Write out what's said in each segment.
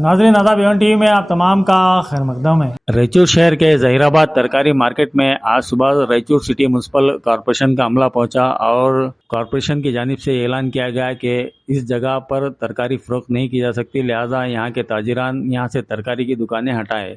नाज़रीन आदाब, Avon TV में आप तमाम का खैर मकदम है। रायचूर शहर के जहीराबाद तरकारी मार्केट में आज सुबह रायचूर सिटी म्यूनसिपल कॉरपोरेशन का अमला पहुंचा और कॉरपोरेशन की जानिब से ऐलान किया गया कि इस जगह पर तरकारी फरोख्त नहीं की जा सकती, लिहाजा यहाँ के ताजिरान यहाँ से तरकारी की दुकानें हटाए।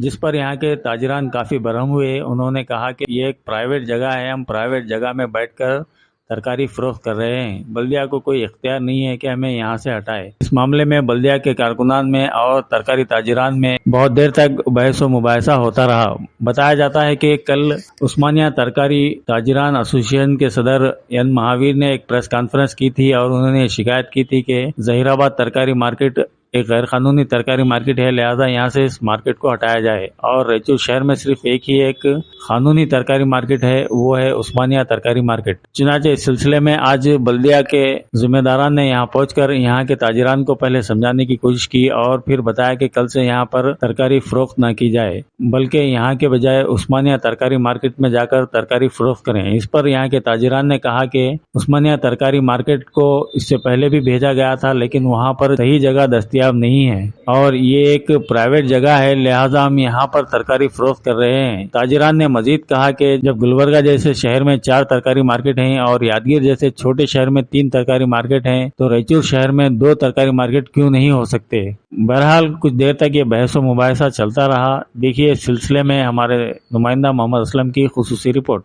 जिस पर यहाँ के ताजिरान काफ़ी बरहम हुए। उन्होंने कहा कि ये एक प्राइवेट जगह है, हम प्राइवेट जगह में बैठकर तरकारी फरोख्त कर रहे हैं, बल्दिया को कोई इख्तियार नहीं है कि हमें यहाँ से हटाए। इस मामले में बल्दिया के कारकुनान में और तरकारी ताजिरान में बहुत देर तक बहस व मुबाहिसा होता रहा। बताया जाता है कि कल उस्मानिया तरकारी ताजिरान एसोसिएशन के सदर एन महावीर ने एक प्रेस कॉन्फ्रेंस की थी और उन्होंने शिकायत की थी कि जहीराबाद तरकारी मार्केट एक गैर कानूनी तरकारी मार्केट है, लिहाजा यहाँ से इस मार्केट को हटाया जाए और रायचूर शहर में सिर्फ एक ही एक कानूनी तरकारी मार्केट है, वो है उस्मानिया तरकारी मार्केट। चुनाचे इस सिलसिले में आज बल्दिया के जिम्मेदारान ने यहाँ पहुंचकर यहाँ के ताजिरान को पहले समझाने की कोशिश की और फिर बताया कि कल से यहाँ पर तरकारी फरोख्त न की जाए, बल्कि यहाँ के बजाय उस्मानिया तरकारी मार्केट में जाकर तरकारी फरोख्त करें। इस पर यहाँ के ताजिरान ने कहा कि उस्मानिया तरकारी मार्केट को इससे पहले भी भेजा गया था, लेकिन वहाँ पर सही जगह दस्तियाब नहीं है और ये एक प्राइवेट जगह है, लिहाजा हम यहाँ पर तरकारी फरोख्त कर रहे हैं। ताजिरान ने मजीद कहा कि जब गुलबर्गा जैसे शहर में 4 तरकारी मार्केट हैं और यादगीर जैसे छोटे शहर में 3 तरकारी मार्केट हैं, तो रायचूर शहर में 2 तरकारी मार्केट क्यों नहीं हो सकते। बहरहाल कुछ देर तक ये बहस व मुबाहिसा चलता रहा। देखिए इस सिलसिले में हमारे नुमाइंदा मोहम्मद असलम की खुसूसी रिपोर्ट।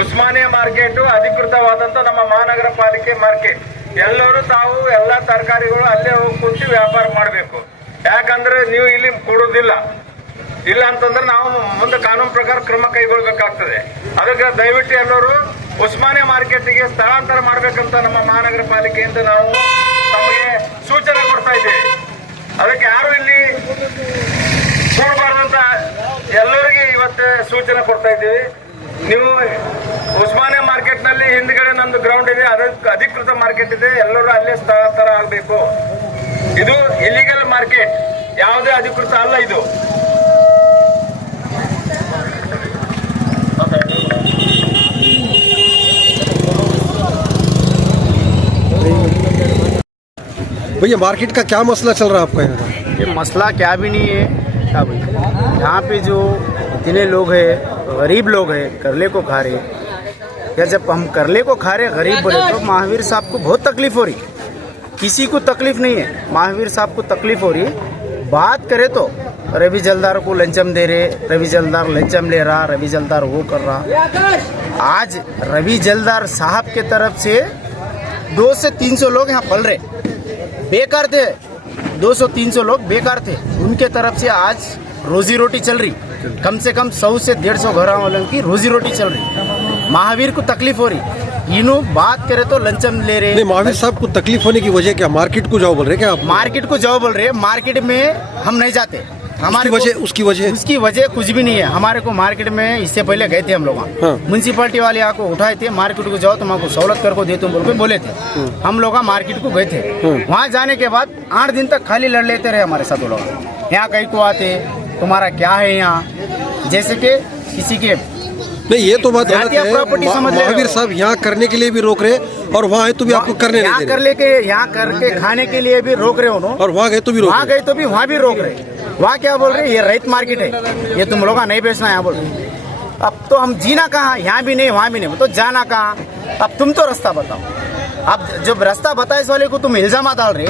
ಉಸ್ಮಾನಿಯಾ ಮಾರ್ಕೆಟ್ ಅಧಿಕೃತವಾದಂತ ನಮ್ಮ ಮಹಾನಗರ ಪಾಲಿಕೆ ಮಾರ್ಕೆಟ್, ಎಲ್ಲರೂ ತಾವು ಎಲ್ಲ ತರಕಾರಿಗಳು ಅಲ್ಲೇ ಹೋಗಿ ಕೂತು ವ್ಯಾಪಾರ ಮಾಡಬೇಕು। ಯಾಕಂದ್ರೆ ನೀವು ಇಲ್ಲಿ ಕೊಡೋದಿಲ್ಲ, ಇಲ್ಲ ಅಂತಂದ್ರೆ ನಾವು ಮುಂದೆ ಕಾನೂನು ಪ್ರಕಾರ ಕ್ರಮ ಕೈಗೊಳ್ಳಬೇಕಾಗ್ತದೆ। ಅದಕ್ಕೆ ದಯವಿಟ್ಟು ಎಲ್ಲರೂ ಉಸ್ಮಾನಿಯಾ ಮಾರ್ಕೆಟ್ಗೆ ಸ್ಥಳಾಂತರ ಮಾಡಬೇಕಂತ ನಮ್ಮ ಮಹಾನಗರ ಪಾಲಿಕೆಯಿಂದ ನಾವು ತಮಗೆ ಸೂಚನೆ ಕೊಡ್ತಾ ಇದ್ದೇವೆ। ಅದಕ್ಕೆ ಯಾರು ಇಲ್ಲಿ ಕೂಡಬಾರ್ದಂತ ಎಲ್ಲರಿಗೆ ಇವತ್ತು ಸೂಚನೆ ಕೊಡ್ತಾ ಇದ್ದೀವಿ। ನೀವು ಉಸ್ಮಾನಿಯಾ ಮಾರ್ಕೆಟ್ ನಲ್ಲಿ ಹಿಂದ್ಗಡೆ ನಂದು ಗ್ರೌಂಡ್ ಇದೆ, ಅದಕ್ಕೆ ಅಧಿಕೃತ ಮಾರ್ಕೆಟ್ ಇದೆ, ಎಲ್ಲರೂ ಅಲ್ಲೇ ಸ್ಥಳಾಂತರ ಆಗಬೇಕು। ಇದು ಇಲ್ಲಿಗಲ್ ಮಾರ್ಕೆಟ್, ಯಾವುದೇ ಅಧಿಕೃತ ಅಲ್ಲ ಇದು। भैया मार्केट का क्या मसला चल रहा है आपका यहाँ? ये मसला क्या भी नहीं है। क्या भाई, यहाँ पे जो इतने लोग हैं, गरीब लोग हैं, करले को खा रहे। या जब हम करले को खा रहे गरीब बोले तो महावीर साहब को बहुत तकलीफ हो रही। किसी को तकलीफ नहीं है, महावीर साहब को तकलीफ हो रही। बात करे तो रवि जलदार को लंचम दे रहे, रवि जलदार लंचम ले रहा, रवि जलदार वो कर रहा। आज रवि जलदार साहब के तरफ से 200 से 300 लोग यहाँ पल रहे, बेकार थे। 200-300 लोग बेकार थे, उनके तरफ से आज रोजी रोटी चल रही। कम से कम 100 से 150 घरों वालों की रोजी रोटी चल रही। महावीर को तकलीफ हो रही। इन्हों बात करे तो लंचम ले रहे। नहीं, महावीर साहब को तकलीफ होने की वजह क्या? मार्केट को जाओ बोल रहे क्या आप? मार्केट को जाओ बोल रहे। मार्केट में हम नहीं जाते। हमारी उसकी वजह कुछ भी नहीं है। हमारे को मार्केट में इससे पहले गए थे हम लोग, म्यूनसिपालिटी वाले यहाँ को उठाए थे, मार्केट को जाओ तुमको सहूलत करके दे तुम बोले थे। हम लोग मार्केट को गए थे। वहाँ जाने के बाद 8 दिन तक खाली लड़ लेते रहे हमारे साथ वो लोग। यहाँ कहीं को आते, तुम्हारा क्या है यहाँ, जैसे कि किसी के नहीं, ये तो बात गलत है। महावीर साहब यहाँ करने के लिए भी रोक रहे और वहाँ है तो भी आपको करने नहीं दे रहे। यहाँ करके खाने के लिए भी रोक रहे उन्होंने, और वहाँ गए तो भी वहाँ गए तो भी वहाँ भी रोक रहे। वहाँ क्या बोल रहे, ये रैत मार्केट है, ये तुम लोग नहीं बेचना यहाँ बोल रहे। अब तो हम जीना कहाँ, यहाँ भी नहीं वहाँ भी नहीं, तो जाना कहाँ। अब तुम तो रास्ता बताओ। अब जब रास्ता बताए इस वाले को तुम इल्जाम डाल रहे।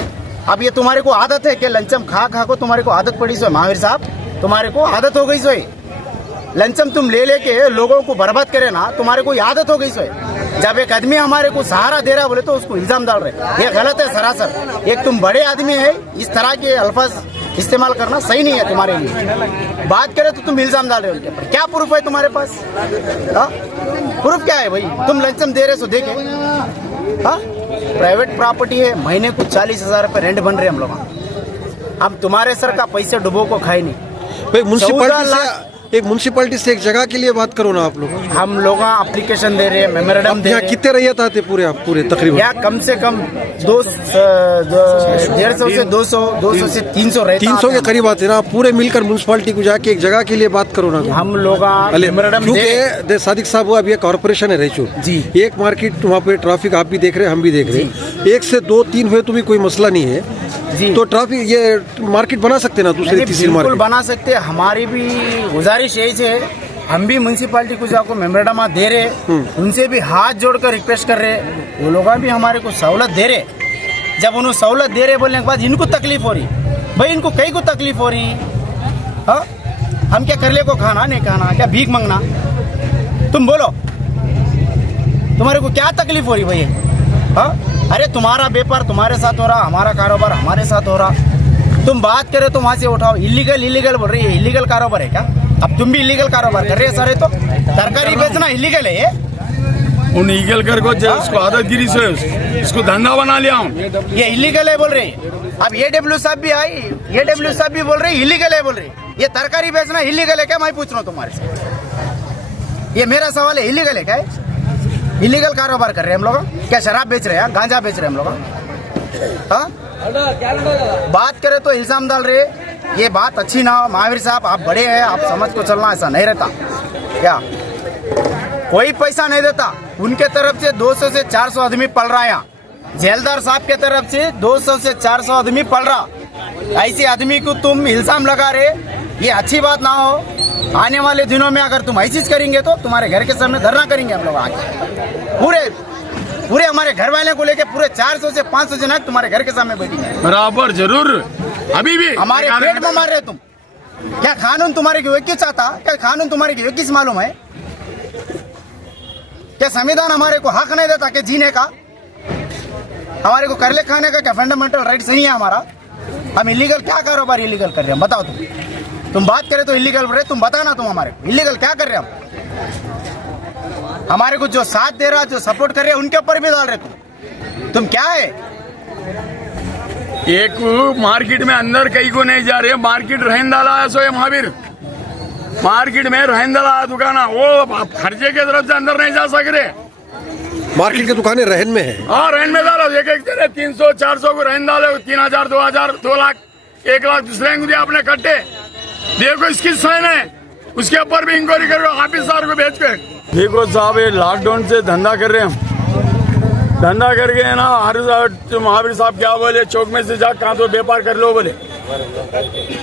अब ये तुम्हारे को आदत है कि लंचम खा खा को तुम्हारे को आदत पड़ी सो। महावीर साहब तुम्हारे को आदत हो गई सो, लंचम तुम ले लेके लोगों को बर्बाद करे ना, तुम्हारे को आदत हो गई सो। जब एक आदमी हमारे को सहारा दे रहा बोले तो उसको इल्जाम डाल रहे, ये गलत है सरासर। एक तुम बड़े आदमी है, इस तरह के अल्फाज इस्तेमाल करना सही नहीं है तुम्हारे लिए। बात करे तो तुम इल्जाम डाल रहे हो उनके ऊपर। क्या प्रूफ है तुम्हारे पास? प्रूफ क्या है भाई? तुम लंचम दे रहे सो देखे। प्राइवेट प्रॉपर्टी है, महीने को 40,000 रुपए रेंट बन रहे हम लोग। हम तुम्हारे सर का पैसे डुबो को खाए नहीं। भाई म्यूनसिपालिटी से एक जगह के लिए बात करो ना आप लोग। हम लोग एप्लीकेशन दे रहे, मेमोरेंडम दे रहे। कितने रैयत आते पूरे तकरीबन? या कम से कम 150 से 200 से 300 रहते, 300 के करीब आते ना। पूरे मिलकर म्यूनसिपालिटी को जाके एक जगह के लिए बात करो ना। हम लोग क्योंकि सादिक साहब वो अभी एक कॉर्पोरेशन है रायचूर जी, एक मार्केट वहाँ पे ट्रैफिक आप भी देख रहे हैं, हम भी देख रहे हैं। 1 से 2-3 हुए तो भी कोई मसला नहीं है, जी। तो ट्रैफिक ये मार्केट बना सकते ना दूसरी नहीं, तीसरी बिल्कुल मार्केट? बना सकते। हमारी भी गुजारिश यही है, हम भी म्यूनसिपालिटी को जाको मेमोरेंडम दे रहे, उनसे भी हाथ जोड़कर रिक्वेस्ट कर रहे, वो लोग भी हमारे को सहूलत दे रहे। जब उन्होंने सहूलत दे रहे बोलने के बाद इनको तकलीफ हो रही, भाई इनको कई को तकलीफ हो रही। हाँ, हम क्या कर ले को खाना नहीं खाना, क्या भीख मांगना? तुम बोलो, तुम्हारे को क्या तकलीफ हो रही भाई? हाँ, अरे तुम्हारा व्यापार तुम्हारे साथ हो रहा, हमारा कारोबार हमारे साथ हो रहा। तुम बात करे तो वहां से उठाओ, इलीगल बोल रही है। इलीगल कारोबार है क्या? अब तुम भी इलीगल कारोबार कर रहे हैं सारे। तो तरकारी बेचना इलीगल है ये? उन ईगल कर को इसको आदतगिरी से इसको धंधा बना लिया हूँ। ये इलीगल है बोल रहे हैं। अब AW साहब भी आई, AW साहब भी बोल रहे हैं इलीगल है बोल रहे हैं। ये तरकारी बेचना इलीगल है क्या? मैं पूछ रहा हूँ तुम्हारे से, ये मेरा सवाल है, इलीगल है क्या? इलीगल कारोबार कर रहे हैं हम लोग क्या? शराब बेच रहे हैं, गांजा बेच रहे हैं हम लोग? हाँ, बात करें तो इल्जाम डाल रहे, ये बात अच्छी ना हो। महावीर साहब आप बड़े हैं, आप समझ को चलना, ऐसा नहीं रहता क्या? कोई पैसा नहीं देता, उनके तरफ से 200 से 400 आदमी पल रहा है यहाँ। जेलदार साहब के तरफ से 200 से 400 आदमी पल रहा। ऐसे आदमी को तुम इल्जाम लगा रहे, ये अच्छी बात ना हो। आने वाले दिनों में अगर तुम ऐसी करेंगे तो तुम्हारे घर के सामने धरना करेंगे हम लोग आके। पूरे हमारे घर वाले को लेके पूरे 400 से 500 जन तुम्हारे घर के सामने बैठेंगे। बराबर, जरूर। अभी भी हमारे पेट में मार रहे तुम। क्या कानून तुम्हारे को एक ही चाहता? क्या कानून तुम्हारे को एक ही मालूम है? क्या संविधान हमारे को हक नहीं देता कि जीने का, हमारे को करले खाने का क्या फंडामेंटल राइट सही है हमारा? हम इलीगल क्या कारोबार इलीगल कर रहे हैं बताओ? तुम बात करे तो इलीगल बोल रहे, तुम बताना तुम हमारे को इलीगल क्या कर रहे हैं? हम हमारे को जो साथ दे रहा, जो सपोर्ट कर रहे हैं, उनके ऊपर भी डाल रहे तुम क्या है? एक मार्केट में अंदर कहीं को नहीं जा रहे, मार्केट रहन डाला है। सो ये महावीर मार्केट में रहन डाला है दुकान, वो खर्चे के तरफ से अंदर नहीं जा सक रहे। मार्केट की दुकानें रहन में है। हाँ, रहन में डालो, एक एक जने 300-400 को रहन डाले, 3000, 2000, 2 लाख, 1 लाख दूसरे को दिया आपने कट्टे। देखो इसकी साइन है, उसके ऊपर भी इंक्वायरी करो, ऑफिस साहब को भेज के। देखो साहब, ये लॉकडाउन से धंधा कर रहे हैं, धंधा करके है ना। हर महावीर साहब क्या बोले, चौक में से जा कहाँ तो व्यापार कर लो बोले।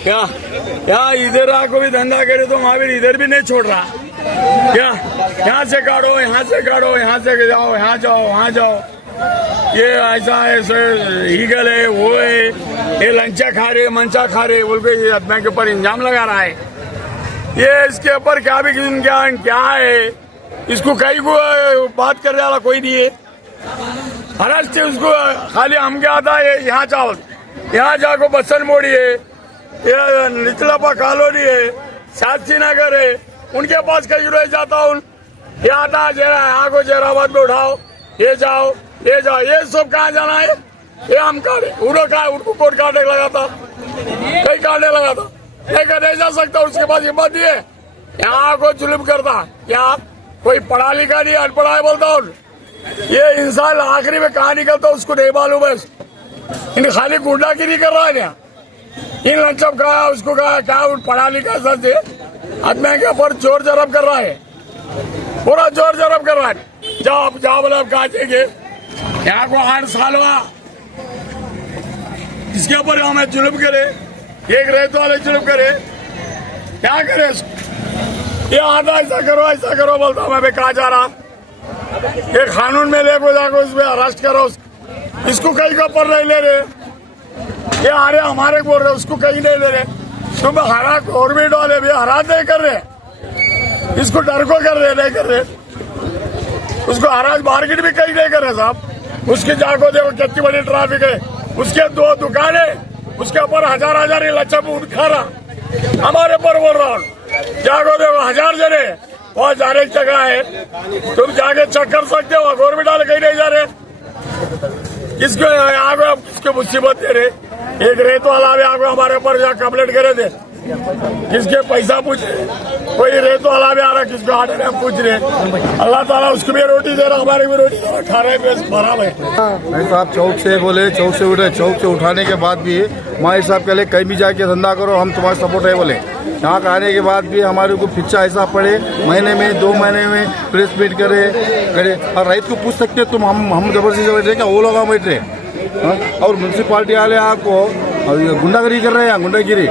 क्या इधर आको भी धंधा करे तो महावीर इधर भी नहीं छोड़ रहा। क्या यहाँ से काटो, यहाँ से काटो, यहाँ से जाओ, यहाँ जाओ, वहाँ जाओ, ये ऐसा है, ईगल है, वो है, ये लंचा खा रहे, मंचा खा रहे बोल के ये आदमी के ऊपर इंजाम लगा रहा है। ये इसके ऊपर क्या भी क्या है, इसको कहीं को बात करने वाला कोई नहीं है। महाराष्ट्र से उसको खाली हम क्या आता है, यहाँ जाओ, यहाँ जाको बसन मोड़ी है, ये निचलापा कॉलोनी है, शास्त्री नगर है, उनके पास कहीं रह जाता हूँ। ये आता यहाँ को जहराबाद में उठाओ, ये जाओ, ये जाओ, ये सब कहाँ जाना है? ये हम काटे उनको कोर्ट काटने लगा था, कहीं काटने लगा था, नहीं जा सकता। उसके पास हिम्मत नहीं है, यहाँ को जुल्म करता। क्या कोई पढ़ा लिखा नहीं, अनपढ़ा है बोलता हूँ। ये इंसान आखिरी में कहाँ निकलता उसको नहीं मालूम है। इन खाली गुंडागिरी कर रहा है ना, इन लंचम कहा, उसको कहा, क्या पढ़ा लिखा सच है, आदमी के ऊपर जोर जरब कर रहा है, पूरा जोर जरब कर रहा है। जाओ बोला कहा जाएंगे, यहाँ को 8 साल हुआ, इसके ऊपर हमें जुल्म करे, एक रहे तो वाले जुल्म करे, क्या करे? ये आता ऐसा करो बोलता मैं भी कहा जा रहा, ये कानून में ले को जाकर उसमें अरेस्ट करो, इसको कहीं का पर नहीं ले रहे। ये आ रहे हमारे बोल रहे, उसको कहीं नहीं ले रहे। तुम हरा गवर्नमेंट वाले भी हरा नहीं कर रहे, इसको डर को कर रहे, नहीं कर रहे। उसको हराज मार्केट भी कहीं नहीं कर रहे साहब। उसकी जाको देखो कितनी बड़ी ट्रैफिक है, उसके 2 दुकानें, उसके ऊपर हजार लच्छा बूट खा रहा, हमारे पर बोल रहा हूँ। जाको देखो 1000 जने वहाँ जाने की जगह है, तुम जाके चेक कर सकते हो, गवर्नमेंट वाले कहीं नहीं जा रहे। किसको यहाँ किसको मुसीबत दे रहे? एक रेत वाला भी आगे हमारे ऊपर जा कंप्लेंट करे थे, किसके पैसा पूछ रहे, कोई रेत वाला भी आ रहा, किसको आटे में पूछ रहे। अल्लाह ताला उसको भी रोटी दे रहा, हमारे भी रोटी दे रहा, खा रहे भरा भाई। नहीं तो आप चौक से बोले, चौक से उठे, चौक से उठाने के बाद भी माहिर साहब के लिए कहीं भी जाके धंधा करो, हम तुम्हारा सपोर्ट है बोले। यहाँ का आने के बाद भी हमारे को फिच्चा ऐसा पड़े, महीने में 2 महीने में प्रेस मीट करे और राइट को पूछ सकते तुम, हम जबरदस्ती बैठ रहे क्या? वो लोग बैठ रहे, हाँ? और म्यूनसिपाल्टी वाले आपको गुंडागिरी कर रहे हैं, गुंडागिरी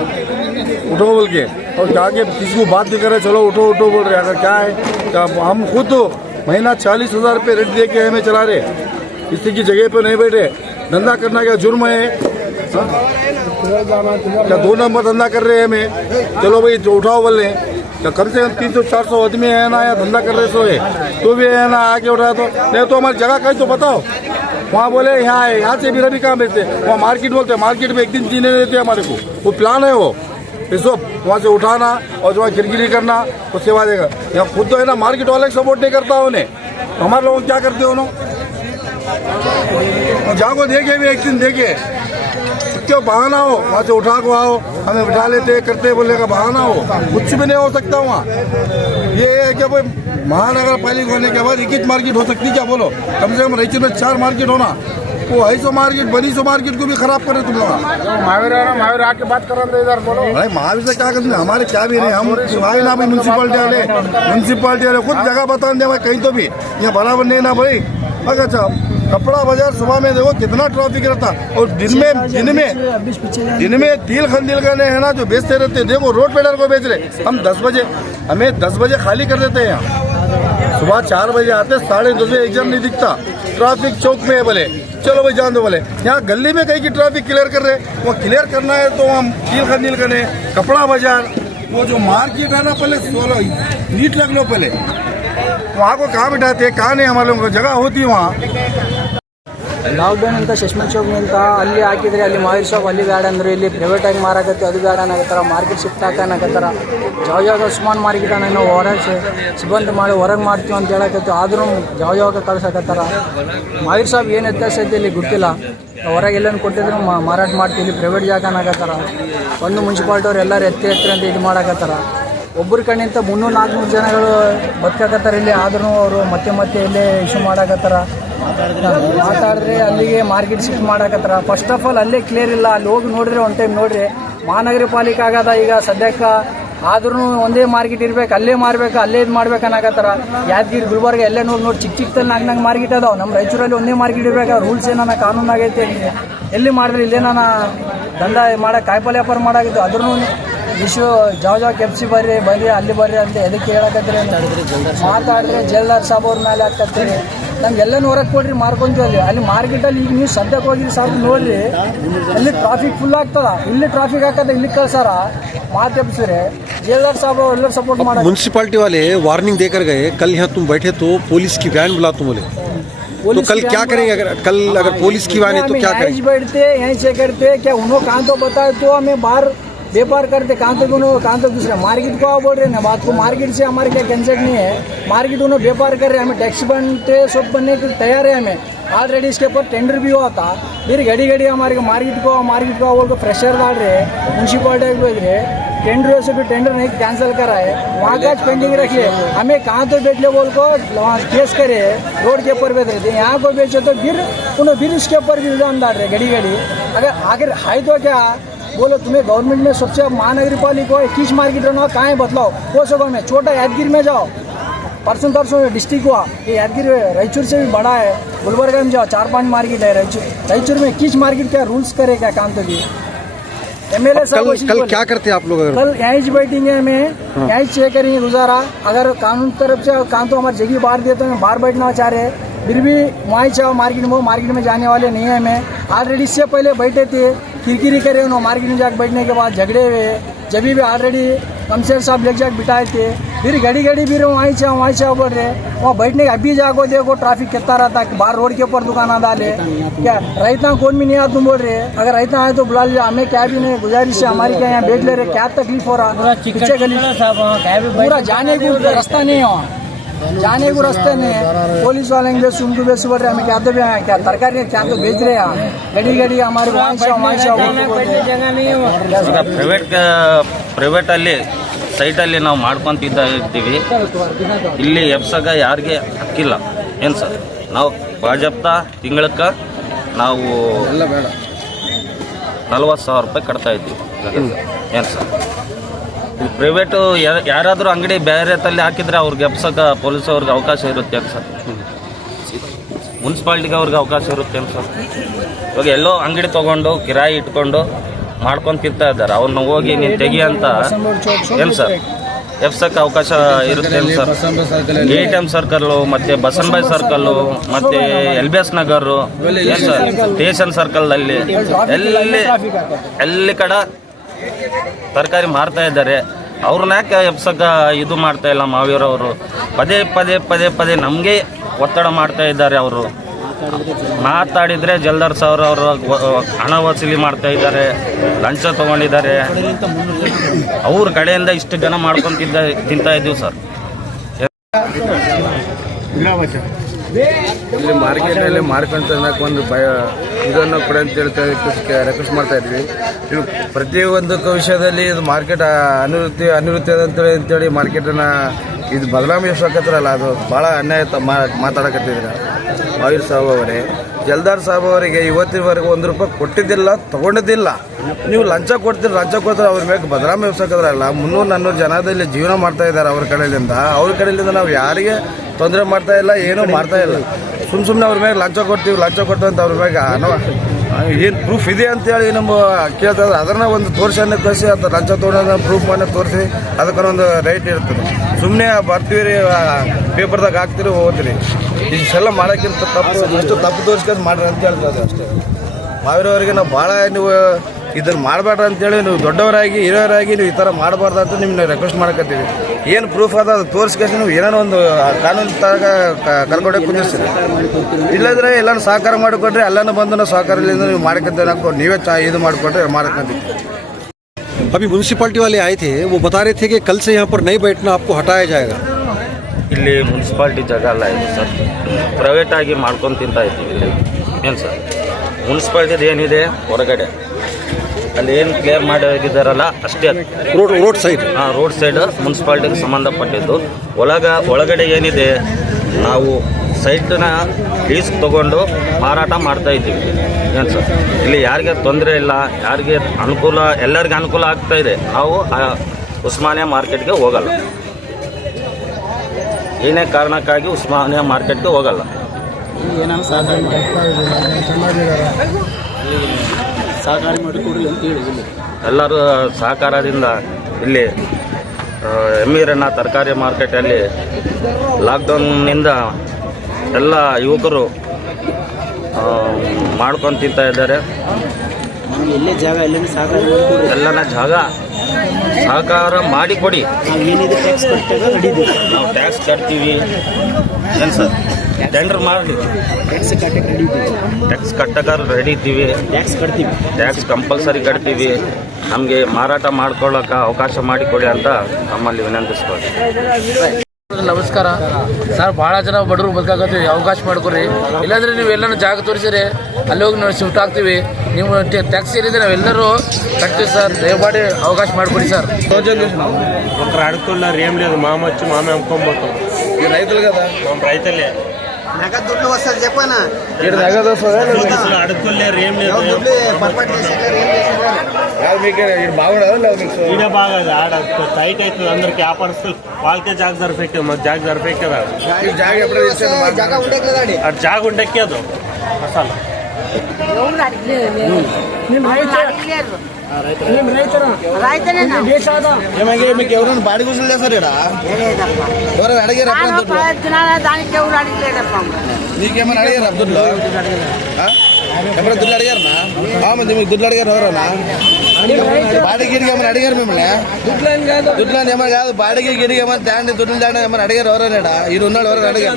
उठो बोल के, और जाके किसी को बात नहीं कर रहे, चलो उठो उठो बोल रहे। अगर क्या है, क्या हम खुद तो महीना 40,000 रुपये रेट दे के हमें चला रहे, किसी की जगह पे नहीं बैठे। धंधा करना क्या जुर्म है? हाँ? क्या 2 नंबर धंधा कर रहे हैं हमें? चलो भाई जो उठाओ बोल रहे, क्या कम से कम 300-400 आदमी है ना, या धंधा कर रहे सो है तो भी है ना आके उठा, तो नहीं तो हमारी जगह कहीं तो बताओ। वहाँ बोले यहाँ है, यहाँ से भी कहाँ बेचते, वहाँ मार्केट बोलते हैं, मार्केट में एक दिन जीने देते हमारे को, वो प्लान है वो सब वहाँ से उठाना और जो गिरगिरी करना तो सेवा देगा। यहाँ खुद तो है ना मार्केट वाले सपोर्ट नहीं करता उन्हें, तो हमारे लोग क्या करते हो जहाँ को देखे भी एक दिन देखे, क्यों बहाना हो, वहाँ से उठा को आओ, हमें बिठा लेते करते बोले का बहाना हो, कुछ भी नहीं हो सकता वहाँ। ये है क्या भाई महानगर पालिका होने के बाद 21 मार्केट हो सकती, क्या बोलो, कम से कम रायचूर में 4 मार्केट होना, वो ऐसो मार्केट बड़ी सो मार्केट को भी खराब करे तुम लोग। महावीर आके बात कर रहे इधर बोलो भाई महावीर से क्या करते, हमारे क्या भी नहीं, हम आए ना भाई म्यूनसिपाल्टी वाले खुद जगह बता दे भाई, कहीं तो भी यहाँ बराबर नहीं ना भाई। अच्छा कपड़ा बाजार सुबह में देखो कितना ट्रैफिक रहता, और दिन में तिल खंदिल का है ना जो बेचते रहते, देखो रोड पेडर को बेच रहे। हम 10 बजे, हमें 10 बजे खाली कर देते हैं यहाँ, सुबह 4 बजे आते, 2:30 एक जन नहीं दिखता, ट्रैफिक चौक में है बोले, चलो भाई जान दो बोले। यहाँ गली में कहीं की ट्रैफिक क्लियर कर रहे, वो क्लियर करना है तो हम तिल खंदिल करने, कपड़ा बाजार, वो जो मार्केट है ना पहले नीट लग लो पहले, वहाँ को कहाँ बिठाते, कहाँ नहीं, हमारे लोगों को जगह होती है वहाँ। ಲಾಕ್ಡೌನ್ ಅಂತ ಶಶ್ಮನ್ ಚೌಕ್ ಅಂತ ಅಲ್ಲಿ ಹಾಕಿದ್ರೆ ಅಲ್ಲಿ ಮಾವಿರ್ ಶಾಪ್ ಅಲ್ಲಿ ಬೇಡ ಅಂದ್ರೆ ಇಲ್ಲಿ ಪ್ರೈವೇಟ್ ಆಗಿ ಮಾರಾಕತ್ತಿ ಅದು ಬೇಡ ಅನ್ನಕತ್ತಾರ, ಮಾರ್ಕೆಟ್ ಶಿಫ್ಟ್ ಹಾಕನಕತ್ತಾರ, ಜಾಗ ಉಸ್ಮಾನ್ ಮಾರ್ಕೆಟ್ ನಾವು ಹೊರಗೆ ಸಿಬ್ಬಂದಿ ಮಾಡಿ ಹೊರಗೆ ಮಾಡ್ತೀವಿ ಅಂತ ಹೇಳಕತ್ತೀವಿ, ಆದ್ರೂ ಜಾಗ ಕಳ್ಸಕತ್ತಾರ। ಮಾವಿರ್ ಶಾಪ್ ಏನು ವ್ಯತ್ಯಾಸ ಐತಿ ಇಲ್ಲಿ ಗೊತ್ತಿಲ್ಲ, ಹೊರಗೆ ಎಲ್ಲನೂ ಕೊಟ್ಟಿದ್ರು ಮಾರಾಟ ಮಾಡ್ತೀವಿ, ಇಲ್ಲಿ ಪ್ರೈವೇಟ್ ಜಾಗ ಅನ್ನಕತ್ತಾರ। ಒಂದು ಮುನ್ಸಿಪಾಲ್ಟಿ ಅವ್ರು ಎಲ್ಲರೂ ಎತ್ತಿ ಅಂತ ಇದು ಮಾಡಕತ್ತಾರ, ಒಬ್ಬರ ಕಣ್ಣಿಂದ 300-400 ಜನಗಳು ಬದುಕಕತ್ತಾರೆ ಇಲ್ಲಿ, ಆದ್ರೂ ಅವರು ಮತ್ತೆ ಇಲ್ಲೇ ಇಶ್ಯೂ ಮಾಡಕತ್ತಾರ। ಮಾತಾಡಿದ್ರೆ ಅಲ್ಲಿಗೆ ಮಾರ್ಕೆಟ್ ಶಿಫ್ಟ್ ಮಾಡಕತ್ತಾರ। ಫಸ್ಟ್ ಆಫ್ ಆಲ್ ಅಲ್ಲೇ ಕ್ಲಿಯರ್ ಇಲ್ಲ, ಅಲ್ಲಿ ಹೋಗಿ ನೋಡ್ರಿ ಒಂದು ಟೈಮ್ ನೋಡ್ರಿ, ಮಹಾನಗರ ಪಾಲಿಕೆ ಆಗದ ಈಗ ಸದ್ಯಕ್ಕೆ, ಆದ್ರೂ ಒಂದೇ ಮಾರ್ಕೆಟ್ ಇರ್ಬೇಕು, ಅಲ್ಲೇ ಮಾರ್ಬೇಕು, ಅಲ್ಲೇ ಇದು ಮಾಡ್ಬೇಕು ಅನ್ನಕತ್ತಾರ। ಯಾದಗಿರಿ ಗುಲ್ಬರ್ಗ ಎಲ್ಲೇ ನೋಡಿ ಚಿಕ್ಕ 4 ಮಾರ್ಕೆಟ್ ಅದಾವೆ, ನಮ್ಮ ರಾಯಚೂರಲ್ಲಿ ಒಂದೇ ಮಾರ್ಕೆಟ್ ಇರ್ಬೇಕು, ರೂಲ್ಸ್ ಏನಾನ ಕಾನೂನು ಆಗೈತೆ, ಎಲ್ಲಿ ಮಾಡಿದ್ರೆ ಇಲ್ಲೇನಾನ ದಂಧ ಮಾಡಕ್ಕೆ ಕಾಯಿಪಲ್ಯ ವ್ಯಾಪಾರ ಮಾಡಾಗಿದ್ದು, ಅದ್ರೂ ವಿಶ್ವ ಜಾವ ಕೆಪ್ಸಿ ಬರ್ರಿ ಅಲ್ಲಿ ಬರ್ರಿ ಅಂತ ಎದಕ್ಕೆ ಹೇಳಕತ್ತೀರಿ ಅಂತ ಮಾತಾಡಿದ್ರೆ ಜಲ್ದಾರ್ ಸಾಬ್ ಅವ್ರ ಮೇಲೆ ಹಾಕತ್ತೀರಿ, ನಮ್ಗೆಲ್ಲನೂ ಹೊರಗೆ ಕೊಡ್ರಿ ಮಾರ್ಕೊಂತೀವಿ ಅಲ್ಲಿ ಮಾರ್ಕೆಟಲ್ಲಿ। ಈಗ ನೀವು ಸದ್ಯಕ್ಕೆ ಹೋಗಿರಿ ಸಾಕು ನೋಡ್ರಿ, ಅಲ್ಲಿ ಟ್ರಾಫಿಕ್ ಫುಲ್ ಆಗ್ತದ, ಇಲ್ಲಿ ಟ್ರಾಫಿಕ್ ಹಾಕದ ಇಲ್ಲಿ ಕಳ್ಸಾರ, मात जेलदार साहब सपोर्ट मारा। म्यूनसिपालिटी वाले वार्निंग देकर गए, कल यहाँ तुम बैठे तो पुलिस की वैन बुला तुम बोले, तो कल क्या करेंगे? अगर पुलिस की वैन है तो क्या करेंगे? बैठते यहीं से करते क्या, उन्होंने कहाँ तो बताए तो हमें बाहर व्यापार करते, कहाँ तो दूसरा मार्केट को बोल रहे ना बात को, मार्केट से हमारे क्या कंसेप्ट नहीं है, मार्केट उन्होंने व्यापार कर रहे हैं, हमें टैक्सी बनते सब बनने के तैयार है, हमें ऑलरेडी इसके ऊपर टेंडर भी हुआ था, फिर घड़ी हमारे मार्केट को बोल को प्रेशर डाल रहे, म्यूनसिपालिटी भेज रहे, टेंडर से भी टेंडर नहीं कैंसिल करा है, वहाँ का पेंडिंग रखिए, हमें कहाँ तो बेच ले बोल को वहाँ केस करे, रोड के ऊपर बेच रहे थे, यहाँ को बेचे तो फिर इसके ऊपर भी इल्जाम डाल रहे घड़ी अगर है तो क्या बोलो, तुम्हें गवर्नमेंट में सबसे महानगरी पालिका किस मार्केट रहना कहाँ बतलाओ, वो सब में छोटा यादगिर में जाओ, परसों डिस्ट्रिक्ट हुआ, ये यादगिर रायचूर से भी बड़ा है, गुलबर्गा में जाओ 4-5 मार्केट है, रायचूर में किस मार्केट क्या रूल्स करे क्या काम तो भी। एमएलए साहब कल क्या करते हैं आप लोग? कल यहीं से बैठेंगे, हमें यहीं चेक करेंगे गुजारा, अगर कानून तरफ से काम तो हमारी जगह बाहर देते हैं, बाहर बैठना चाह रहे हैं, फिर भी वहीं चाहो मार्केट में जाने वाले नहीं है, हमें ऑलरेडी इससे पहले बैठे थे, किरकिरी करे उन्होंने, मार्केट में जाकर बैठने के बाद झगड़े हुए, जब भी ऑलरेडी कमशेर साहब लेके जाकर बिठाए थे, फिर घड़ी फिर वहीं चाहो बोल रहे, वहाँ बैठने के अभी जाको देखो ट्रैफिक कितना रहता है, बाहर रोड के ऊपर दुकान डाले, क्या रहता कौन भी नहीं आता तुम बोल रहे, अगर रहता है तो बुला लिया, हमें क्या भी नहीं, गुजारिश है हमारी क्या यहाँ बैठ ले रहे, क्या तकलीफ हो रहा, पीछे गली पूरा जाने को रास्ता नहीं है, जाने को रास्ते नहीं है, पुलिस वाले सुनकर बेच बोल रहे, हमें क्या तो भी क्या तरकारी क्या तो बेच रहे हैं, घड़ी हमारे ಪ್ರೈವೇಟ್ ಅಲ್ಲಿ ಸೈಟಲ್ಲಿ ನಾವು ಮಾಡ್ಕೊಂತಿದ್ದೀವಿ, ಇಲ್ಲಿ ಎಬ್ಸಗ ಯಾರಿಗೆ ಹಕ್ಕಿಲ್ಲ ಏನು ಸರ್, ನಾವು ಬಾಜಪ್ತ ತಿಂಗಳಕ್ಕೆ ನಾವು 40,000 ರೂಪಾಯಿ ಕಟ್ತಾ ಇದ್ದೀವಿ ಏನು ಸರ್, ಪ್ರೈವೇಟು ಯಾರಾದರೂ ಅಂಗಡಿ ಬೇರೆ ತಲ್ಲಿ ಹಾಕಿದರೆ ಅವ್ರಿಗೆ ಎಬ್ಸಕ್ಕೆ ಪೊಲೀಸವ್ರಿಗೆ ಅವಕಾಶ ಇರುತ್ತೆ ಅಂತ ಸರ್। ಮುನ್ಸಿಪಾಲ್ಟಿಗೆ ಅವ್ರಿಗೆ ಅವಕಾಶ ಇರುತ್ತೆ ಸರ್. ಇವಾಗ ಎಲ್ಲೋ ಅಂಗಡಿ ತೊಗೊಂಡು ಕಿರಾಯಿ ಇಟ್ಕೊಂಡು ಮಾಡ್ಕೊಂಡು ತಿಂತಾ ಇದ್ದಾರೆ. ಅವ್ರನ್ನ ಹೋಗಿ ನೀನು ತೆಗಿ ಅಂತ ಏನು ಸರ್ ಎಫ್ಸಕ್ಕೆ ಅವಕಾಶ ಇರುತ್ತೆ ಸರ್. ATM ಸರ್ಕಲ್ಲು ಮತ್ತು ಬಸವನಬಾಯಿ ಸರ್ಕಲ್ಲು ಮತ್ತು LBS ನಗರು ಏನು ಸರ್ ಸ್ಟೇಷನ್ ಸರ್ಕಲ್ನಲ್ಲಿ ಎಲ್ಲಿ ಕಡೆ ತರಕಾರಿ ಮಾರ್ತಾ ಇದ್ದಾರೆ. ಅವ್ರನ್ನ ಯಾಕೆ ಎಫ್ಸಕ್ಕೆ ಇದು ಮಾಡ್ತಾ ಇಲ್ಲ ಮಾವೀರ್ ಅವರು? ಪದೇ ನಮಗೆ ಒತ್ತಡ ಮಾಡ್ತಾ ಇದ್ದಾರೆ. ಅವರು ಮಾತಾಡಿದರೆ ಜಲ್ದಾರ್ ಸಾವಿರ ಅವರು ಹಣ ವಸೂಲಿ ಮಾಡ್ತಾ ಇದ್ದಾರೆ, ಲಂಚ ತೊಗೊಂಡಿದ್ದಾರೆ. ಅವ್ರ ಕಡೆಯಿಂದ ಇಷ್ಟು ಜನ ಮಾಡ್ಕೊಂಡು ತಿಂತಾ ಇದ್ದೀವಿ ಸರ್. ಇಲ್ಲಿ ಮಾರ್ಕೆಟಲ್ಲಿ ಮಾರ್ಕೊಂಡು ತಿನ್ನಕ್ಕೆ ಒಂದು ಇದನ್ನು ಕೊಡಿ ಅಂತ ಹೇಳ್ತಾ ರಿಕ್ವೆಸ್ಟ್ ಮಾಡ್ತಾ ಇದ್ವಿ. ಇದು ಪ್ರತಿಯೊಂದು ವಿಷಯದಲ್ಲಿ ಇದು ಮಾರ್ಕೆಟ್ ಅನಿವೃತ್ತಿ ಅಂತೇಳಿ ಮಾರ್ಕೆಟನ್ನು ಇದು ಬದಲಾಯಿಸಕತ್ರಲ್ಲ, ಅದು ಭಾಳ ಅನ್ಯಾಯ ಮಾತಾಡಕತ್ತಿದ್ರೆ ಮಾವೀರ್ ಸಾಬ್ ಅವರೇ. ಜಲ್ದಾರ್ ಸಾಬ್ ಅವರಿಗೆ ಇವತ್ತಿನವರೆಗೂ ₹1 ಕೊಟ್ಟಿದ್ದಿಲ್ಲ, ತಗೊಂಡಿದ್ದಿಲ್ಲ. ನೀವು ಲಂಚ ಕೊಡ್ತೀರಿ ಅವ್ರ ಮೇಲೆ ಬದಲಾವಣೆ ಎಬ್ಸಕದ್ರಲ್ಲ. 300-400 ಜನದಲ್ಲಿ ಜೀವನ ಮಾಡ್ತಾ ಇದ್ದಾರೆ ಅವ್ರ ಕಡೆಯಿಂದ ನಾವು ಯಾರಿಗೆ ತೊಂದರೆ ಮಾಡ್ತಾ ಇಲ್ಲ, ಏನೂ ಮಾಡ್ತಾ ಇಲ್ಲ. ಸುಮ್ಮನೆ ಅವ್ರ ಮೇಲೆ ಲಂಚ ಕೊಡ್ತೀವಿ ಅಂತ ಅವ್ರ ಮೇಲೆ ಏನು ಪ್ರೂಫ್ ಇದೆ ಅಂತೇಳಿ ನಮ್ಮ ಕೇಳ್ತಾ ಇದ್ದಾರೆ. ಅದನ್ನು ಒಂದು ತೋರಿಸನ್ನು ಕಳಿಸಿ ಅದು ಲಂಚ ತೊಗೊಂಡು ಪ್ರೂಫ್ ಮಾಡಿ ತೋರಿಸಿ ಅದಕ್ಕೊಂದು ರೈಟ್ ಇರ್ತದೆ. ಸುಮ್ಮನೆ ಬರ್ತೀವಿ ಪೇಪರ್ದಾಗ ಹಾಕ್ತೀರಿ ಹೋಗ್ತೀರಿ. ಇಷ್ಟೆಲ್ಲ ಮಾಡೋಕ್ಕಿಂತ ತಪ್ಪು ತೋರಿಸ್ಕೊಂಡು ಮಾಡ್ರಿ ಅಂತ ಹೇಳ್ತಾರೆ ಅಷ್ಟೇ. ಮಾವೀರ್ ಅವರಿಗೆ ನಾವು ಭಾಳ ನೀವು ಇದನ್ನು ಮಾಡಬೇಡ್ರಿ ಅಂತೇಳಿ, ನೀವು ದೊಡ್ಡವರಾಗಿ ಹಿರಿಯರಾಗಿ ನೀವು ಈ ಥರ ಮಾಡಬಾರ್ದು ಅಂತ ನಿಮ್ಮನ್ನ ರಿಕ್ವೆಸ್ಟ್ ಮಾಡಕತ್ತೀವಿ. ಏನು ಪ್ರೂಫ್ ಅದ ಅದು ತೋರಿಸ್ಕೊಂಡು ನೀವು ಏನೋ ಒಂದು ಕಾನೂನು ತಗ ಕರ್ಕೊಂಡೋಗಿ ಕುಂದಿರ್ತೀರಿ. ಇಲ್ಲದ್ರೆ ಎಲ್ಲರೂ ಸಹಕಾರ ಮಾಡಿಕೊಟ್ರೆ ಎಲ್ಲನೂ ಬಂದು ನಾವು ಸಹಕಾರದಿಂದ ನೀವು ಮಾಡ್ಕೊಂತ ನೀವೇ ಇದು ಮಾಡಿಕೊಟ್ರೆ ಮಾಡ್ಕೊಂತೀವಿ. अभी म्यूनसिपालिटी वाले आए थे, वो बता रहे थे कि कल से यहाँ पर नहीं बैठना, आपको हटाया जाएगा. ಇಲ್ಲಿ ಮುನ್ಸಿಪಾಲ್ಟಿ ಜಾಗ ಅಲ್ಲ ಇದು ಸರ್, ಪ್ರೈವೇಟಾಗಿ ಮಾಡ್ಕೊಂಡು ತಿಂತಾ ಇದ್ದೀವಿ ಇಲ್ಲಿ. ಏನು ಸರ್ ಮುನ್ಸಿಪಾಲ್ಟಿದು ಏನಿದೆ ಹೊರಗಡೆ ಅಲ್ಲಿ ಏನು ಕ್ಲಿಯರ್ ಮಾಡಿ ಹೋಗಿದ್ದಾರಲ್ಲ ಅಷ್ಟೇ. ರೋಡ್ ಸೈಡ್ ರೋಡ್ ಸೈಡ್ ಮುನ್ಸಿಪಾಲ್ಟಿಗೆ ಸಂಬಂಧಪಟ್ಟಿದ್ದು. ಒಳಗಡೆ ಏನಿದೆ ನಾವು ಸೈಟ್ನ ಲೀಸ್ ತೊಗೊಂಡು ಮಾರಾಟ ಮಾಡ್ತಾ ಇದ್ದೀವಿ. ಏನು ಸರ್ ಇಲ್ಲಿ ಯಾರಿಗೆ ತೊಂದರೆ ಇಲ್ಲ, ಯಾರಿಗೆ ಅನುಕೂಲ, ಎಲ್ಲರಿಗೂ ಅನುಕೂಲ ಆಗ್ತಾ ಇದೆ. ನಾವು ಉಸ್ಮಾನಿಯಾ ಮಾರ್ಕೆಟ್ಗೆ ಹೋಗಲ್ಲ, ಏನೇ ಕಾರಣಕ್ಕಾಗಿ ಉಸ್ಮಾನಿಯಾ ಮಾರ್ಕೆಟ್ಗೆ ಹೋಗಲ್ಲ. ಎಲ್ಲರೂ ಸಹಕಾರದಿಂದ ಇಲ್ಲಿ ಎಮ್ಮೀರಣ್ಣ ತರಕಾರಿ ಮಾರ್ಕೆಟಲ್ಲಿ ಲಾಕ್ಡೌನ್ನಿಂದ ಎಲ್ಲ ಯುವಕರು ಮಾಡ್ಕೊಂಡು ತಿಂತಾ ಇದ್ದಾರೆ. ಎಲ್ಲನ ಜಾಗ ಸಹಕಾರ ಮಾಡಿಕೊಡಿ. ನಾವು ಟ್ಯಾಕ್ಸ್ ಕಟ್ತೀವಿ. ಏನು ಸರ್ ಟೆಂಡರ್ ಮಾಡಿ ಟ್ಯಾಕ್ಸ್ ಕಟ್ಟಕ್ಕೆ ರೆಡಿ ಇದ್ದೀವಿ. ಟ್ಯಾಕ್ಸ್ ಕಂಪಲ್ಸರಿ ಕಟ್ತೀವಿ. ನಮಗೆ ಮಾರಾಟ ಮಾಡ್ಕೊಳ್ಳೋಕೆ ಅವಕಾಶ ಮಾಡಿಕೊಡಿ ಅಂತ ನಮ್ಮಲ್ಲಿ ವಿನಂತಿಸ್ಕೊಳ್ತೀವಿ. ನಮಸ್ಕಾರ ಸರ್. ಭಾಳ ಜನ ಬಡವರು ಬದುಕಾಗತ್ತೀವಿ, ಅವಕಾಶ ಮಾಡ್ಕೊರಿ. ಇಲ್ಲಾಂದರೆ ನೀವು ಎಲ್ಲನೂ ಜಾಗ ತೋರಿಸಿರಿ, ಅಲ್ಲಿ ಹೋಗಿ ನಾವು ಶಿಫ್ಟ್ ಆಗ್ತೀವಿ. ನೀವು ಟ್ಯಾಕ್ಸಿ ಏನಿದೆ ನಾವೆಲ್ಲರೂ ಕಟ್ತೀವಿ సర్. దయచేసి అవకాశం ಮಾಡಿಕೊಡಿ సార్. ఒకరు అడుగుతున్నారు ఏం లేదు, మామొచ్చి మామే అమ్ముకోబోతాం. రైతులు కదా, రైతులే దుడ్లు వస్తుంది చెప్పనా, అడుగుతున్నారు ఏం లేదు. ఈడ బాగా ఆడ టైట్ అవుతుంది అందరికి వ్యాపారస్తులు. వాళ్ళకే జాగ జరిపెట్టాం, మాకు జాగ జరిపెట్టదా? అటు జాగ ఉండెక్కేదు అసలు. మీకు ఎవరైనా బాడీ కూర్చుని చేస్తారు ఇక్కడ? ఎవరైనా అడిగారు? దానికి ఎవరు అడిగలేదప్ప. నీకేమైనా అడిగారు అబ్దుల్లో? ఎప్పుడు దుడ్లు అడిగారనా? మీకు దుడ్లు అడిగారు ఎవరన్నా? బాడీకి గిడికి ఏమైనా అడిగారు మిమ్మల్ని? దుడ్లని ఏమైనా కాదు, బాడీకి గిడికి ఏమైనా తేండి దుడ్లు తేండి ఏమైనా అడిగారు ఎవరైనా? ఈడు ఉన్నాడు, ఎవరైనా అడిగారు?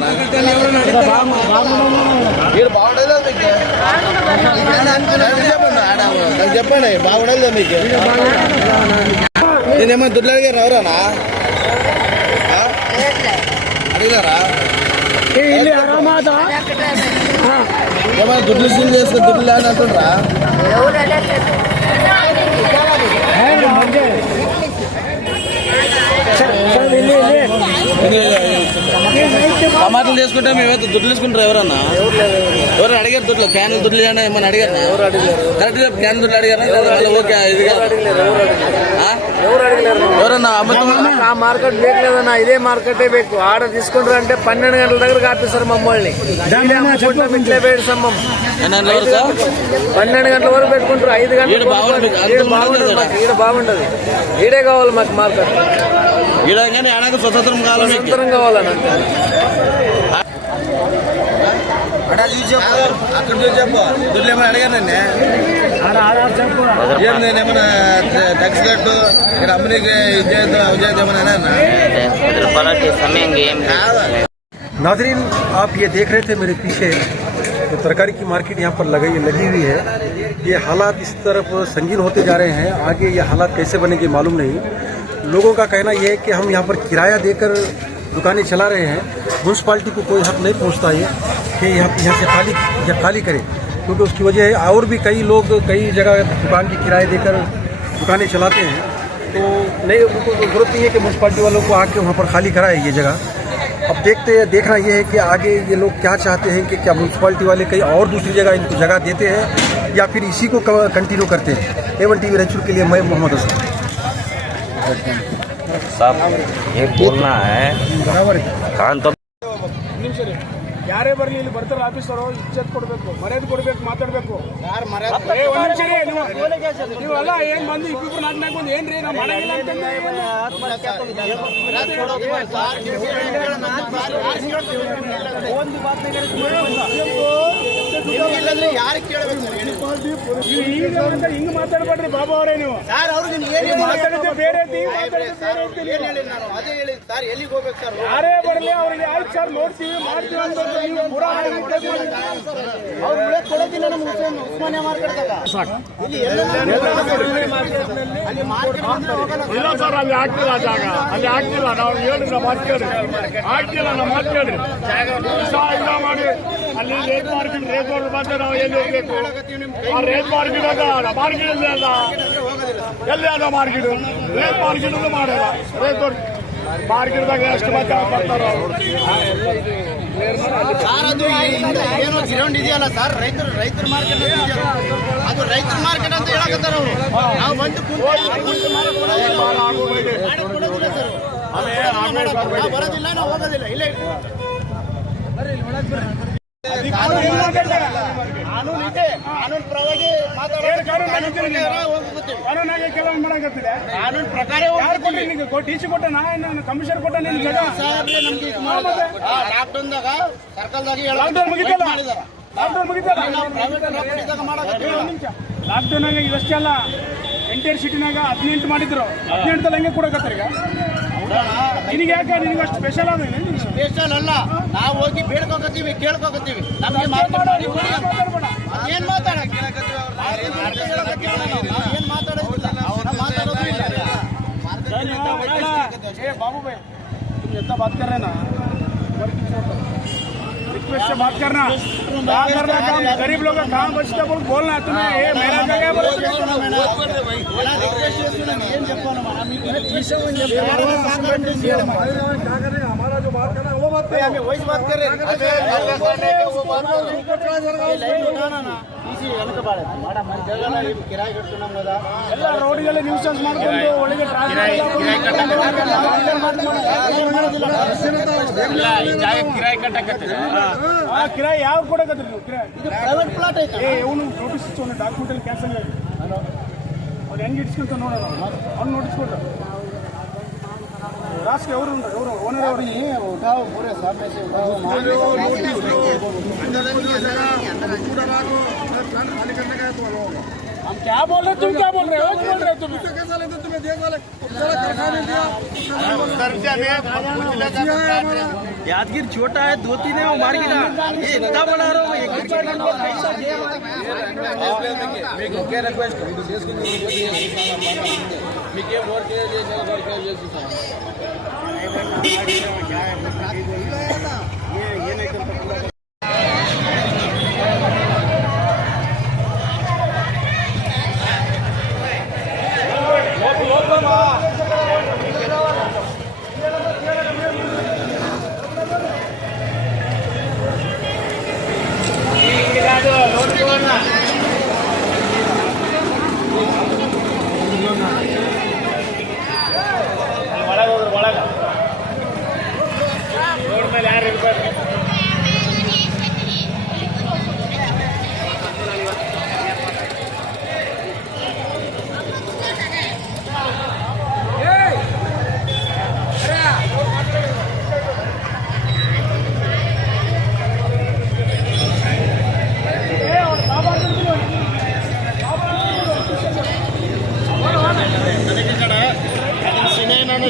మీరు బాగుండేదా మీకు? చెప్పండి బాగుండేదా మీకు? నేనేమైనా దుడ్లు అడిగారు ఎవరన్నా? అడిగారా? ఏమైనా దుడ్లు సీల్ చేసుకుని దుడ్లు లేని అంటుండ్రా? టమాటాలు తీసుకుంటే మేమైతే దుడ్లు తీసుకుంటారు ఎవరన్నా? ఎవరైనా అడిగారు దుడ్లు? క్యాన్ దుడ్లు ఏమన్నా అడిగారు? ఎవరు అడిగారు? కరెక్ట్ క్యాన్ దుడ్లు అడిగారా? ఓకే ఇది ఎవరు ఎవరన్నా ఆ మార్కెట్ బేకలేదన్నా ఇదే మార్కెటే బేకు ఆర్డర్ తీసుకుంటారు అంటే 12 గంటల దగ్గరకు ఆపిస్తారు మమ్మల్ని ఇట్లే పెడతాం 12 గంటల వరకు పెట్టుకుంటారు 5 గంటలు బాగుంటుంది మాకు ఈడ బాగుంటది ఈడే కావాలి మాకు మార్కెట్ స్వతంత్రం కావాలన్నా అక్కడ చెప్పు దుడ్లు ఏమైనా అడిగానండి ఏమైనా ట్యాక్స్ కట్టు ఇక్కడ అమ్మనికి नाजरीन, आप ये देख रहे थे मेरे पीछे तो तरकारी की मार्केट यहाँ पर लगी हुई है। ये हालात इस तरफ संगीन होते जा रहे हैं, आगे ये हालात कैसे बनेंगे मालूम नहीं। लोगों का कहना यह है कि हम यहाँ पर किराया देकर दुकानें चला रहे हैं, म्यूनसिपालिटी को कोई हक नहीं पहुँचता है कि यहाँ से खाली करे, क्योंकि उसकी वजह है और भी कई लोग कई जगह दुकान की किराए देकर दुकानें चलाते हैं, तो नहीं उनको ज़रूरत नहीं है कि म्यूनसिपालिटी वालों को आके वहाँ पर खाली कराए ये जगह। अब देखना ये है कि आगे ये लोग क्या चाहते हैं कि क्या म्यूनसिपालिटी वाले कहीं और दूसरी जगह इनको जगह देते हैं या फिर इसी को कंटिन्यू करते हैं। A1 TV रायचूर के लिए मैं मोहम्मद हसन। साहब ये बोलना है बराबर कान तो ಯಾರೇ ಬರಲಿ ಇಲ್ಲಿ ಬರ್ತಾರೆ ಆಫೀಸರು ಇಜ್ಜತ್ ಕೊಡಬೇಕು, ಮರ್ಯಾದೆ ಕೊಡಬೇಕು, ಮಾತಾಡಬೇಕು. ನೀವಲ್ಲ ಏನ್ ಬಂದು ಇಬ್ಬಿಬ್ರು ನಾಲ್ಕು ಬಂದು ಏನ್ರಿ ನಾವು ಮಾಡಂಗಿಲ್ಲ ಹಿಂಗ್ ಮಾತಾಡ್ಬೇಡ್ರಿ ಬಾಬಾ ಅವರೇ. ನೀವು ಮಾತಾಡಿದ್ದೆ ಬೇರೆ ಯಾರೇ ಬರಲಿ ಅವ್ರಿಗೆ ಆಯ್ತು ಸರ್ ನೋಡ್ತೀವಿ ಮಾಡ್ತೀವಿ ಅಂತ ಇಲ್ಲ ಸರ್, ಅಲ್ಲಿ ಆಗ್ತಿಲ್ಲ ಜಾಗ, ಅಲ್ಲಿ ಆಗ್ತಿಲ್ಲ. ನಾವು ಹೇಳಿದ್ರೆ ಮಾತಾಡಿ ಆಗ್ತಿಲ್ಲ, ನಾವು ಮಾತಾಡಿ ಇಲ್ಲ ಮಾಡಿ ಅಲ್ಲಿ ರೇಟ್ ಮಾರ್ಕೆಟ್ ಮತ್ತೆ ನಾವು ಎಲ್ಲಿ ಹೋಗ್ಬೇಕು? ಆ ರೇಟ್ ಮಾರ್ಕೆಟ್ ಅದ ಮಾರ್ಕೆಟ್ ಅಲ್ಲ ಎಲ್ಲಿ ಅದ ಮಾರ್ಕೆಟ್ ರೇಟ್ ಮಾರ್ಕೆಟ್ ಮಾಡಲ್ಲ ರೇಟ್ ಮಾರ್ಕೆಟ್ದಾಗ ಎಷ್ಟು ಬರ್ತಾರ ಅದು ಏನೋ ಗ್ರೌಂಡ್ ಇದೆಯಲ್ಲ ಸರ್, ರೈತರ ಮಾರ್ಕೆಟ್ ಅದು ರೈತರ ಮಾರ್ಕೆಟ್ ಅಂತ ಹೇಳಕತ್ತಾರ ಅವರು. ನಾವು ಬಂದು ಬರೋದಿಲ್ಲ, ನಾವು ಹೋಗೋದಿಲ್ಲ. ಇಲ್ಲೇ ಕಾನೂನು ಇದೆ, ಕಾನೂನು ಪರವಾಗಿ ಕಾನೂನಾಗೆ ಕೆಲವು ಮಾಡಕತ್ತಿದೆ. ಕಾನೂನು ಪ್ರಕಾರ ಟಿಸಿ ಕೊಟ್ಟ ನಾನು ಕಮಿಷನ್ ಕೊಟ್ಟ ಲಾಕ್ಡೌನ್ದಾಗ ಸರ್ಕಲ್ದಾಗ ಲಾಕ್ಡೌನ್ ಮುಗಿತಲ್ಲ, ಲಾಕ್ಡೌನ್ ಮುಗಿತಲ್ಲ. ಲಾಕ್ಡೌನ್ ಆಗ ಇವಷ್ಟೇ ಅಲ್ಲ, ಎಂಟೈರ್ ಸಿಟಿನಾಗ 18 ಮಾಡಿದ್ರು. 18 ಹಂಗೆ ಕೊಡಕತ್ತಾರ. ಈಗ ನಿನಗೆ ಯಾಕೆ ನಿನಗೆ ಅಷ್ಟು ಸ್ಪೆಷಲ್ ಆದ? ಸ್ಪೆಷಲ್ ಅಲ್ಲ, ನಾವು ಹೋಗಿ ಬೇಡ್ಕೋಕತ್ತೀವಿ, ಕೇಳ್ಕೋಕತ್ತೀವಿ. ನಮ್ಗೆ ಮಾರ್ಕೆಟ್ ಮಾಡಿ ಏನ್ ಮಾತಾಡ ಏನ್ ಮಾತಾಡೋದಿಲ್ಲ, ಮಾತಾಡೋದು ಇಲ್ಲ. बाबू भाई तुम जितना बात कर रहे हैं ना, रिक्वेस्ट से बात करना, काम करना, काम गरीब लोग का काम बचता बोल बोलना तुम्हें। ये मेरा जगह है हमारा जो बात करना वो बात हमें वही बात कर रहे हैं। ಕಿರಾಯಿ ಕಟ್ಕೊಂಡು ಎಲ್ಲ ರೋಡಿಗೆಲ್ಲ ನ್ಯೂಸೆನ್ಸ್ ಮಾಡ್ಕೊಂಡು ಒಳಗೆ ಕಿರಾಯಿ ಕಟ್ಟಕತ್ತೀರಿ. ಆ ಕಿರಾಯಿ ಯಾವ ಕೊಡಕತ್ತೀರಿ ನೀವು? ಕಿರಾಯಿ ಪ್ರೈವೇಟ್ ಪ್ಲಾಟ್ ಐತೆ. ಇವನು ನೋಟಿಸ್ ಇತ್ತು, ಡಾಕ್ಯುಮೆಂಟ್ ಅಲ್ಲಿ ಕ್ಯಾನ್ಸಲ್ ಆಗಿ ಅವ್ರು ಹೆಂಗೆ ಇಡ್ಸ್ಕೊಂತ ನೋಡೋಣ. ಅವ್ನು ನೋಟಿಸ್ ಕೊಟ್ಟ ರಾಷ್ಟ್ರೀಯ ಅವರು ಓನರ್ ಅವ್ರಿಗೆ हम क्या बोल रहे, तुम क्या बोल रहे हो? तुम कैसा लेते, तुम्हें देश वाले कारखाने दिया। यादगिर छोटा है, 2-3 है वो मार्केट ये इतना बना रहा हूँ।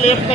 Anjar